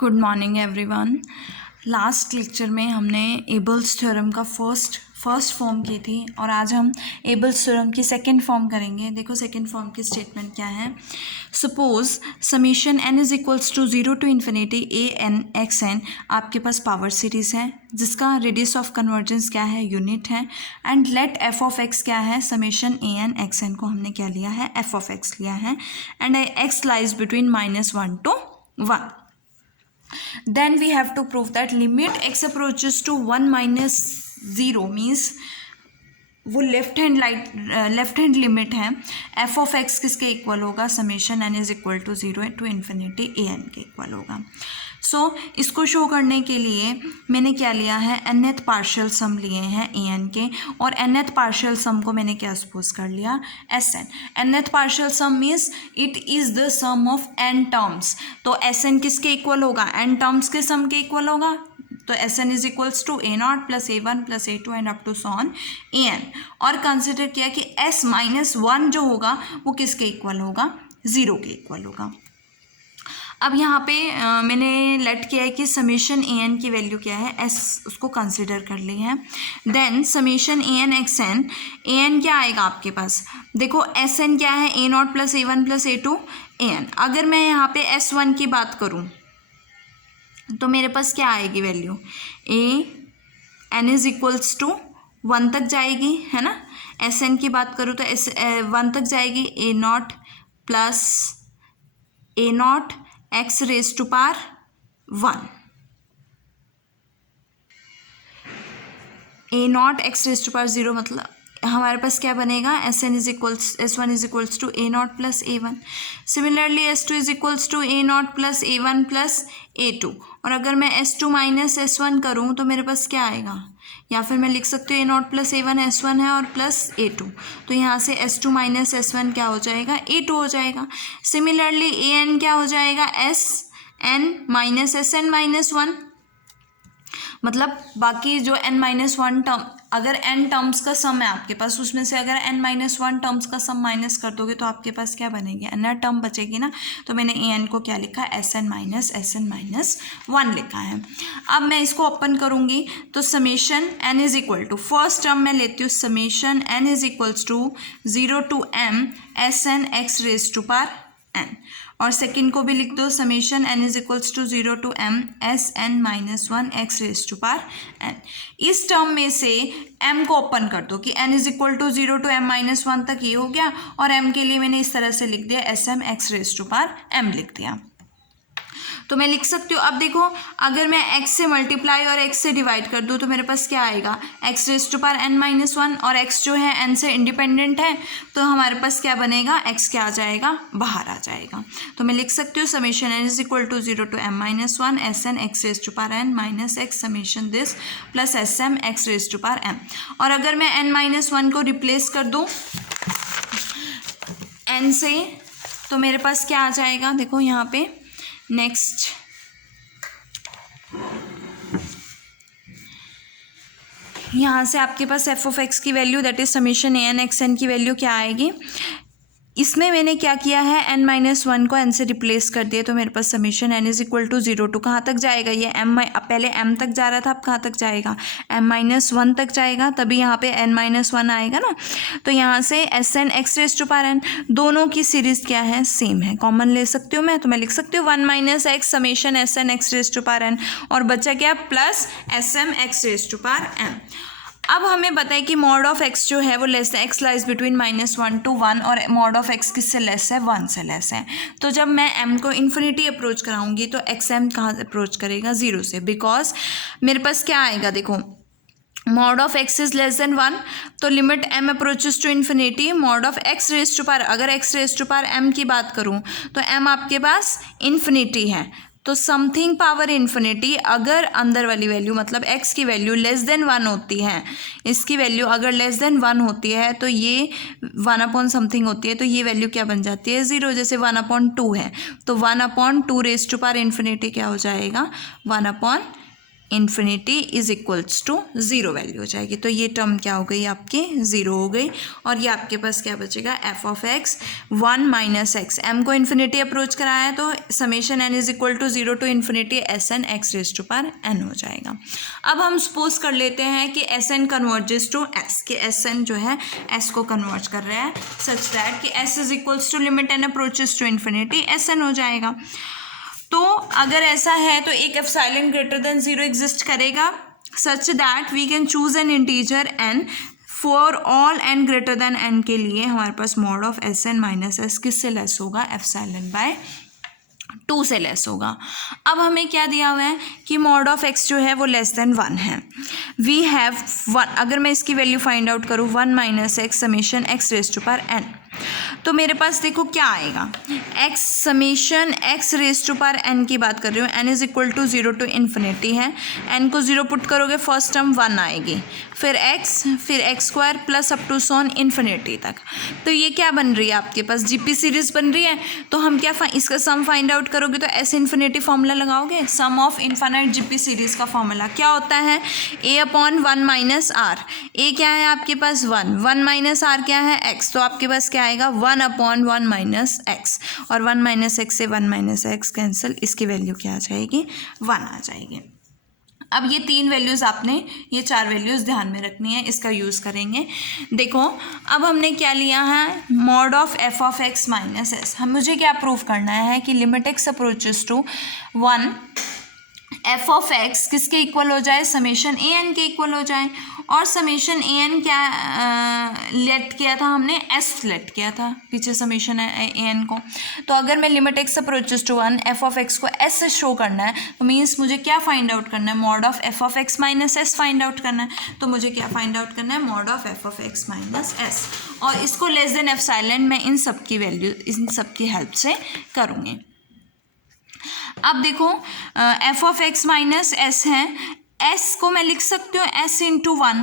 Good morning everyone. Last lecture में हमने Abel's theorem का फर्स्ट फॉर्म की थी और आज हम एबल्स थ्योरम की सेकंड फॉर्म करेंगे। देखो सेकंड फॉर्म की स्टेटमेंट क्या है। Suppose summation n is equals to 0 to infinity a N x n. आपके पास पावर सीरीज है जिसका रेडियस ऑफ कन्वर्जेंस क्या है, यूनिट है। And let F of x क्या है, summation A N x N को हमने क्या लिया है, एफ ऑफ एक्स लिया है। And x lies between -1 to 1. Then we have to prove that limit x approaches to 1 minus 0 means वो लेफ्ट हैंड लिमिट है। एफ ऑफ एक्स किसके इक्वल होगा, summation n is equal to 0 to infinity a n के equal होगा। So इसको show करने के लिए मैंने क्या लिया है, nth पार्शियल सम लिए हैं ए एन के, और nth पार्शियल सम को मैंने क्या सपोज कर लिया, s n. nth partial sum means it is the sum of n terms. तो एस एन किसके इक्वल होगा, n टर्म्स के सम के इक्वल होगा। तो s n is equals to a not plus A one plus A two and up to so on a n. और consider किया कि एस -1 जो होगा वो किसके इक्वल होगा, 0 के इक्वल होगा। अब यहाँ पे मैंने लेट किया है कि समेशन ए एन की वैल्यू क्या है, एस उसको कंसिडर कर ली है। Then summation A N x N, A N क्या आएगा आपके पास, देखो एस एन क्या है, A not plus A one plus A two A N. अगर मैं यहाँ पे S1 की बात करूँ तो मेरे पास क्या आएगी value, a n is equals to 1 तक जाएगी, है ना। एस एन की बात करूँ तो एस 1 तक जाएगी, a not plus a naught x raise to power 1, a naught x raise to power 0, मतलब हमारे पास क्या बनेगा, S1 is equals to a not plus A one. Similarly S2 is equals to a not plus A one plus A two. और अगर मैं S2 minus S1 करूँ तो मेरे पास क्या आएगा, या फिर मैं लिख सकती हूँ a not plus A one S1 है और प्लस ए टू। तो यहाँ से S2 माइनस S1 क्या हो जाएगा, ए टू हो जाएगा। सिमिलरली ए एन क्या हो जाएगा, SN माइनस SN माइनस 1। मतलब बाकी जो n-1 टर्म, अगर n टर्म्स का सम है आपके पास, उसमें से अगर n-1 टर्म्स का सम माइनस कर दोगे तो आपके पास क्या बनेगी, n टर्म बचेगी ना। तो मैंने ए एन को क्या लिखा है, SN माइनस 1 लिखा है। अब मैं इसको ओपन करूँगी तो summation n is equal to, first term मैं लेती हूँ, summation n is equals to 0 to m SN x raise to power n। और सेकेंड को भी लिख दो, summation n is equals to 0 to m SN minus 1 x raise to power n। इस term में से m को ओपन कर दो कि n is equal to 0 to m minus 1 तक ये हो गया, और m के लिए मैंने इस तरह से लिख दिया SM x raise to power m लिख दिया। तो मैं लिख सकती हूँ, अब देखो अगर मैं x से मल्टीप्लाई और x से डिवाइड कर दूँ तो मेरे पास क्या आएगा, x raise to power n minus 1, और x जो है n से इंडिपेंडेंट है, तो हमारे पास क्या बनेगा, x क्या आ जाएगा, बाहर आ जाएगा। तो मैं लिख सकती हूँ summation n is equal to 0 to m minus 1 SN x raise to power n minus x summation this plus SM x raise to power m। और अगर मैं n माइनस 1 को रिप्लेस कर दूँ n से, तो मेरे पास क्या आ जाएगा, देखो यहाँ पे नेक्स्ट यहाँ से आपके पास एफ ऑफ एक्स की value that is summation A N x n की वैल्यू क्या आएगी। इसमें मैंने क्या किया है, n-1 को n से रिप्लेस कर दिया, तो मेरे पास summation n is equal to 0 to कहाँ तक जाएगा, ये पहले m तक जा रहा था, अब कहाँ तक जाएगा, m-1 तक जाएगा, तभी यहाँ पे n-1 आएगा ना। तो यहाँ से SN x raise to power n, दोनों की सीरीज क्या है, सेम है, कॉमन ले सकती हूँ मैं। तो मैं लिख सकती हूँ 1 minus x summation SN x raise to power n, और बचा क्या, plus SM x raise to power m। अब हमें बताए कि मॉड ऑफ एक्स जो है वो लेस है, एक्स लाइज बिटवीन -1 to 1, और मॉड ऑफ एक्स किससे लेस है, 1 से लेस है। तो जब मैं m को इन्फिनिटी अप्रोच कराऊंगी तो XM कहाँ अप्रोच करेगा, 0 से, बिकॉज मेरे पास क्या आएगा, देखो mod of x is less than 1, तो limit m approaches to infinity mod of x raise to power, अगर x raise to power m की बात करूँ तो m आपके पास इन्फिनिटी है, तो समथिंग पावर इन्फिनिटी, अगर अंदर वाली वैल्यू मतलब x की वैल्यू लेस देन 1 होती है, इसकी वैल्यू अगर लेस देन 1 होती है तो ये 1 समथिंग होती है, तो ये वैल्यू क्या बन जाती है, 0। जैसे 1/2 है तो 1/2 रेज टू पावर इन्फिनिटी क्या हो जाएगा, 1/, infinity is equals to 0 value हो जाएगी। तो ये टर्म क्या हो गई आपकी 0 हो गई और ये आपके पास क्या बचेगा f of x 1 minus x, m को इन्फिनिटी अप्रोच कराया है तो summation n is equal to 0 to infinity s n x raise to power n हो जाएगा। अब हम सपोज कर लेते हैं कि s n converges to s, कि एस एन जो है एस को कन्वर्ट कर रहा है सच दैट कि s is equals to limit n approaches to infinity s N हो जाएगा। तो अगर ऐसा है तो एक एप्सिलॉन ग्रेटर देन 0 एग्जिस्ट करेगा such that we can choose an integer n for all n greater than n के लिए हमारे पास mod of s n minus s किससे लेस होगा एप्सिलॉन बाय 2 से लेस होगा। अब हमें क्या दिया हुआ है कि मॉड ऑफ एक्स जो है वो लेस देन 1 है। वी हैव 1, अगर मैं इसकी वैल्यू फाइंड आउट करूँ 1 minus x summation x raise to power n, तो मेरे पास देखो क्या आएगा x summation x raise to power n की बात कर रही हूँ, n is equal to 0 to infinity है, एन को 0 पुट करोगे फर्स्ट टर्म 1 आएगी, फिर x square plus up to so on infinity तक। तो ये क्या बन रही है आपके पास जीपी सीरीज बन रही है। तो हम क्या इसका सम फाइंड आउट करोगे तो एस इन्फिनिटी फॉर्मूला लगाओगे, सम ऑफ इन्फिनाइट जीपी सीरीज का फॉर्मूला क्या होता है ए अपॉन 1 माइनस आर, ए क्या है आपके पास 1 माइनस आर क्या है एक्स, तो आपके पास क्या आएगा 1 अपॉन 1 माइनस एक्स, और 1 माइनस एक्स से 1 माइनस एक्स कैंसिल, इसकी वैल्यू क्या आ जाएगी 1 आ जाएगी। अब ये 3 वैल्यूज़ आपने ये 4 वैल्यूज़ ध्यान में रखनी है, इसका यूज़ करेंगे। देखो अब हमने क्या लिया है mod of f of x minus s, हम मुझे क्या प्रूव करना है कि limit x approaches to 1 f of x किसके इक्वल हो जाए समेशन ए एन के इक्वल हो जाए, और समेशन ए एन क्या लेट किया था हमने एस लेट किया था पीछे समेशन ए एन को। तो अगर मैं limit x approaches to 1 f of x को एस से शो करना है तो मीन्स मुझे क्या फाइंड आउट करना है mod of f of x minus S find out करना है। तो मुझे क्या फाइंड आउट करना है mod of f of x minus S, और इसको लेस देन एप्सिलॉन मैं इन सब की वैल्यू इन सब की हेल्प से करूँगी। अब देखो F of x minus S है, एस को मैं लिख सकती हूँ एस इंटू 1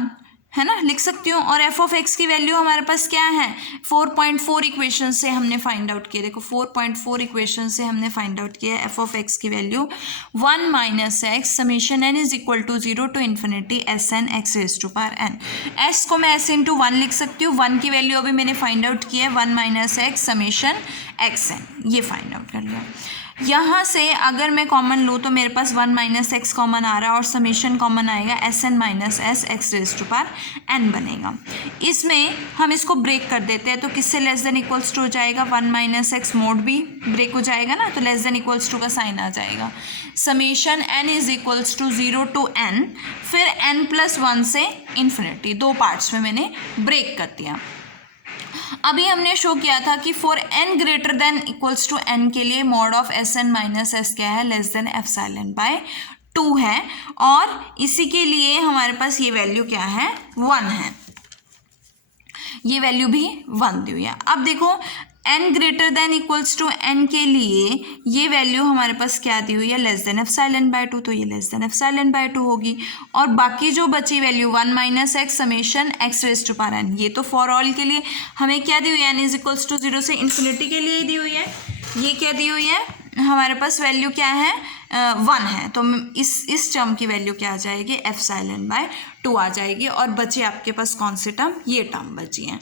है ना, लिख सकती हूँ, और एफ ऑफ एक्स की वैल्यू हमारे पास क्या है 4.4 इक्वेशन से हमने फाइंड आउट किया। देखो 4.4 इक्वेशन से हमने फाइंड आउट किया एफ ऑफ एक्स की value 1 minus x summation n is equal to 0 to infinity s n x raise to power n. S को मैं एस इंटू 1 लिख सकती हूँ, 1 की वैल्यू अभी मैंने फाइंड आउट की है 1 minus x summation x n, ये फाइंड आउट कर लिया। यहाँ से अगर मैं कॉमन लूँ तो मेरे पास 1 माइनस एक्स कॉमन आ रहा है और समेशन कॉमन आएगा s n minus s x raise to power n बनेगा। इसमें हम इसको ब्रेक कर देते हैं तो किससे लेस देन इक्वल्स टू हो जाएगा 1 माइनस एक्स मोड भी ब्रेक हो जाएगा ना, तो लेस देन इक्वल्स टू का साइन आ जाएगा। Summation n is equals to 0 to n, फिर एन प्लस 1 से इन्फिनिटी, 2 पार्ट्स में मैंने ब्रेक कर दिया। अभी हमने शो किया था कि for n greater than equals to n के लिए mod of s n minus s क्या है लेस देन एप्सिलॉन बाय 2 है, और इसी के लिए हमारे पास ये वैल्यू क्या है 1 है, ये वैल्यू भी 1 दी हुई है। अब देखो n greater than equals to n के लिए ये वैल्यू हमारे पास क्या दी हुई है लेस देन एप्सिलॉन बाय 2, तो ये लेस देन एप्सिलॉन बाय 2 होगी, और बाकी जो बची value 1 minus x summation x raise to power n, ये तो फॉर ऑल के लिए हमें क्या दी हुई है एन इज इक्वल्स टू 0 से इन्फिनिटी के लिए दी हुई है। ये क्या दी हुई है हमारे पास वैल्यू क्या है 1 है, तो इस टर्म की वैल्यू क्या आ जाएगी एप्सिलॉन बाय 2 आ जाएगी, और बचे आपके पास कौन से टर्म ये टर्म बची हैं।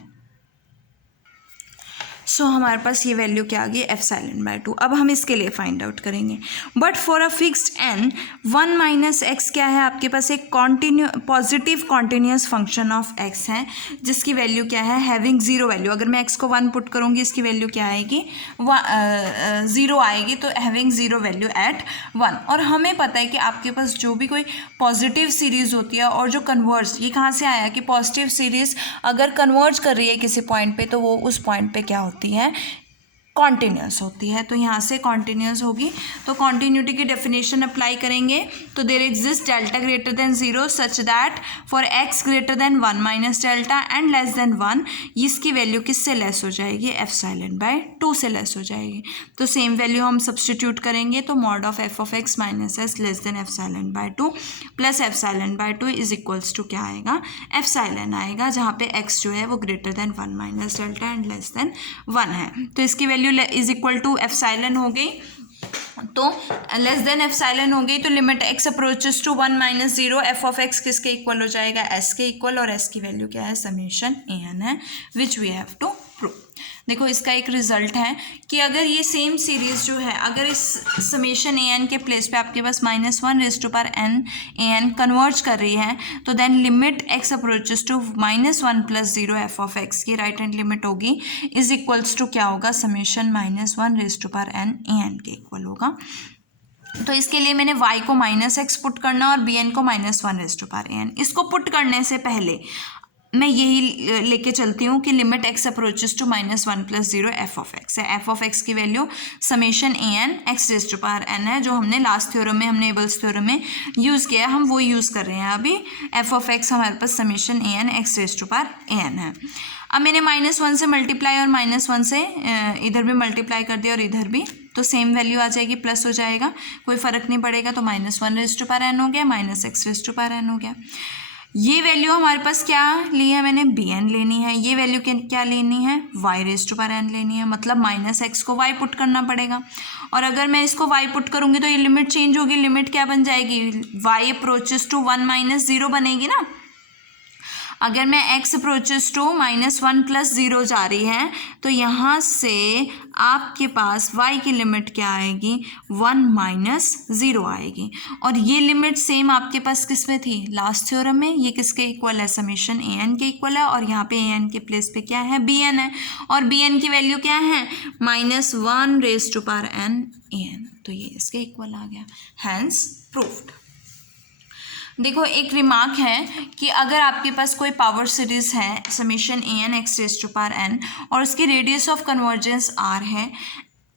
सो हमारे पास ये वैल्यू क्या आ गई एप्सिलॉन बाय 2। अब हम इसके लिए फाइंड आउट करेंगे but for a fixed n 1 minus x क्या है आपके पास एक positive continuous function of x है जिसकी वैल्यू क्या है हैविंग 0 वैल्यू। अगर मैं एक्स को 1 पुट करूँगी इसकी वैल्यू क्या आएगी 0 आएगी, तो हैविंग 0 वैल्यू एट 1। और हमें पता है कि आपके पास जो भी कोई पॉजिटिव सीरीज़ होती है और जो कन्वर्ज, ये कहाँ से आया कि पॉजिटिव सीरीज़ अगर कन्वर्ज कर रही है किसी पॉइंट पे तो वो उस पॉइंट पे क्या होती है कॉन्टिन्यूस होती है, तो यहाँ से कॉन्टिन्यूस होगी। तो कॉन्टिन्यूटी की डेफिनेशन अप्लाई करेंगे तो there exist delta greater than 0 such that for x greater than 1 minus delta and less than 1, इसकी वैल्यू किससे लेस हो जाएगी एप्सिलॉन बाय 2 से लेस हो जाएगी। तो सेम वैल्यू हम सब्सटीट्यूट करेंगे तो mod of f of x minus s less than epsilon by 2 plus epsilon by 2 is equals to क्या आएगा एप्सिलॉन आएगा, जहाँ पे एक्स जो है वो greater than 1 minus delta and less than 1 है। तो इसकी value is equal to epsilon हो गई तो लेस देन एप्सिलॉन हो गई, तो limit x approaches to 1 minus 0 f of x किसके इक्वल हो जाएगा, एस के इक्वल, और एस की वैल्यू क्या है, समेशन ए एन है, which we have to prove. देखो इसका एक रिजल्ट है कि अगर ये सेम सीरीज जो है, अगर इस समेशन ए एन के प्लेस पे आपके पास -1 ए एन कन्वर्ज कर रही है, तो then limit x approaches to -1 + 0 f of x की राइट हैंड लिमिट होगी इज इक्वल्स टू क्या होगा, समेशन -1 ए एन के इक्वल होगा। तो इसके लिए मैंने y को -x पुट करना और bn को -1 ए एन। इसको पुट करने से पहले मैं यही लेके चलती हूँ कि limit x approaches to -1 + 0 f of x है। एफ ऑफ एक्स की वैल्यू समेशन ए एन x⁴n है, जो हमने लास्ट थ्योरम में, हमने एबल्स थ्योरम में यूज़ किया है, हम वो यूज़ कर रहे हैं अभी। एफ ऑफ एक्स हमारे पास समेशन ए एन x⁴n है। अब मैंने -1 से मल्टीप्लाई और -1 से इधर भी मल्टीप्लाई कर दिया और इधर भी, तो सेम वैल्यू आ जाएगी, प्लस हो जाएगा, कोई फ़र्क नहीं पड़ेगा। तो -1 हो गया, -x⁴n हो गया। ये वैल्यू हमारे पास क्या ली है मैंने, bn लेनी है। ये वैल्यू क्या लेनी है, y⁴n लेनी है, मतलब -x को y पुट करना पड़ेगा। और अगर मैं इसको y पुट करूँगी तो ये लिमिट चेंज होगी, लिमिट क्या बन जाएगी, y अप्रोचेस टू 1 - 0 बनेगी ना। अगर मैं x अप्रोचेस टू -1 + 0 जा रही है, तो यहाँ से आपके पास y की लिमिट क्या आएगी, 1 - 0 आएगी। और ये लिमिट सेम आपके पास किस में थी, लास्ट थ्योरम में। ये किसके इक्वल है, समेशन ए एन के इक्वल है, और यहाँ पे ए एन के प्लेस पे क्या है, बी एन है, और बी एन की वैल्यू क्या है, -1 ए एन। तो ये इसके इक्वल आ गया, हैंस प्रूव्ड। देखो एक रिमार्क है कि अगर आपके पास कोई पावर सीरीज है समेशन ए एन x⁴n और उसकी रेडियस ऑफ कन्वर्जेंस r है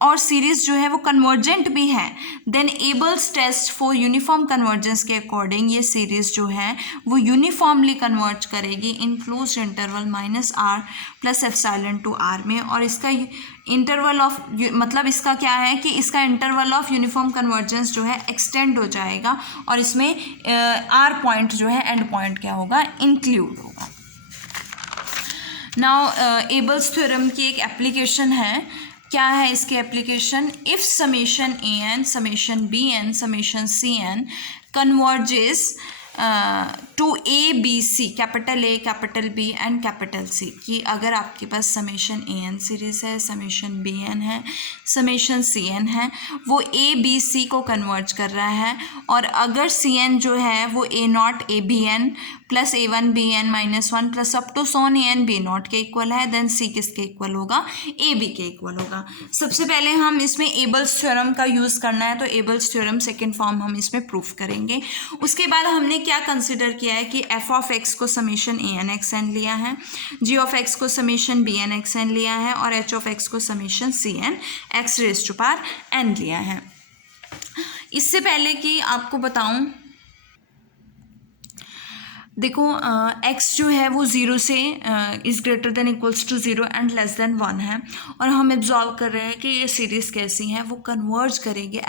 और सीरीज जो है वो कन्वर्जेंट भी है, then Abel's test for uniform convergence के अकॉर्डिंग ये सीरीज जो है वो यूनिफॉर्मली कन्वर्ज करेगी in closed interval -r + epsilon to r में। और इसका इंटरवल ऑफ, मतलब इसका क्या है कि इसका इंटरवल ऑफ यूनिफॉर्म कन्वर्जेंस जो है एक्सटेंड हो जाएगा, और इसमें r पॉइंट जो है एंड पॉइंट क्या होगा, इंक्लूड होगा। नाउ एबल्स थ्योरम की एक एप्लीकेशन है, क्या है इसकी application, if summation A n, summation b n, summation c n converges to a b c, capital A, capital B and capital C, कि अगर आपके पास समेशन ए एन सीरीज है, समेशन बी एन है, समेशन सी एन है, वो ए b सी को converge कर रहा है, और अगर सी एन जो है वो A0 a b n plus A1 b n -1 plus up to so on a n B0 के इक्वल है, देन सी किसके इक्वल होगा, ए बी के इक्वल होगा। सबसे पहले हम इसमें एबल्स थ्योरम का यूज़ करना है, तो एबल्स थ्योरम सेकेंड फॉर्म हम इसमें प्रूफ करेंगे। उसके बाद हमने क्या कंसिडर किया है कि एफ ऑफ एक्स को summation A N x n लिया है, जी ऑफ एक्स को summation b n x n लिया है, और एच ऑफ एक्स को समेशन सी एन x⁴n लिया है। इससे पहले कि आपको बताऊं, देखो x जो है वो 0 से is greater than equals to 0 and less than 1 है, और हम एब्जॉर्व कर रहे हैं कि ये सीरीज़ कैसी हैं, वो कन्वर्ज करेगी,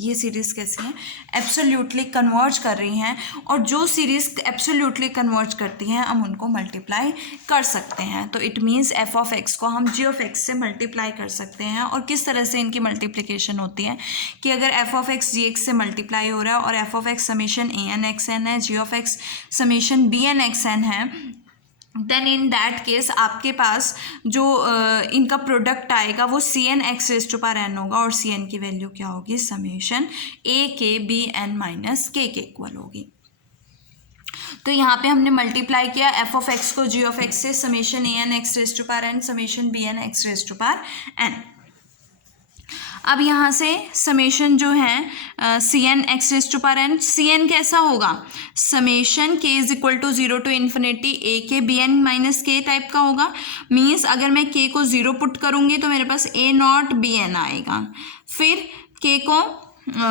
ये सीरीज़ कैसी हैं, एब्सोल्यूटली कन्वर्ज कर रही हैं, और जो सीरीज़ एब्सोल्यूटली कन्वर्ज करती हैं हम उनको मल्टीप्लाई कर सकते हैं। तो it means F of x को हम जी ऑफ एक्स से मल्टीप्लाई कर सकते हैं। और किस तरह से इनकी मल्टीप्लिकेशन होती है कि अगर f of x g x से मल्टीप्लाई हो रहा है और f of x summation A N x n है, g of x summation b n x n है, देन इन दैट केस आपके पास जो इनका प्रोडक्ट आएगा वो सी एन x⁴n होगा, और सी एन की वैल्यू क्या होगी, समेशन ए के बी एन माइनस के इक्वल होगी। तो यहाँ पे हमने मल्टीप्लाई किया एफ ऑफ एक्स को जी ऑफ एक्स से, समेशन ए n x⁴n, summation b n x⁴n। अब यहाँ से समेशन जो है सी एन x⁴n, सी एन कैसा होगा, summation k is equal to 0 to infinity a k b n minus k type का होगा। मीन्स अगर मैं k को 0 पुट करूँगी तो मेरे पास A0 BN आएगा, फिर k को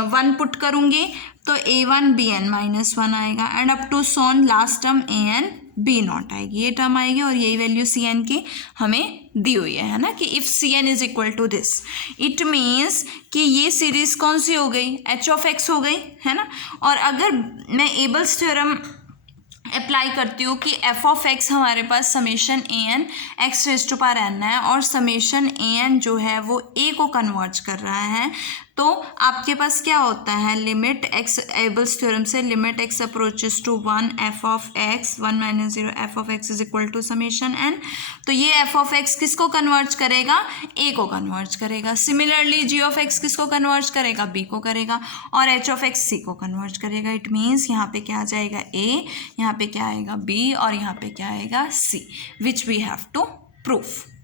1 पुट करूँगी तो A1 BN -1 आएगा, एंड अप टू सोन लास्ट टर्म AN B0 आएगी, ये टर्म आएगी, और यही वैल्यू सी एन की हमें दी हुई है ना, कि if c n is equal to this, it means कि ये सीरीज कौन सी हो गई, एच ऑफ एक्स हो गई, है ना। और अगर मैं एबल्स थ्योरम अप्लाई करती हूँ कि एफ ऑफ एक्स हमारे पास समेशन ए एन x⁴n है, और समेशन ए एन जो है वो ए को कन्वर्ज कर रहा है, तो आपके पास क्या होता है, लिमिट एक्स, एबल्स थ्योरम से limit x approaches to 1 f of x 1 minus 0 f of x is equal to summation n. तो ये एफ ऑफ एक्स किसको कन्वर्ज करेगा, ए को कन्वर्ज करेगा। सिमिलरली जी ऑफ एक्स किसको कन्वर्ज करेगा, b को करेगा, और एच ऑफ एक्स सी को कन्वर्ज करेगा। इट मीन्स यहाँ पे क्या आ जाएगा ए, यहाँ पे क्या आएगा बी, और यहाँ पे क्या आएगा c, which we have to proof.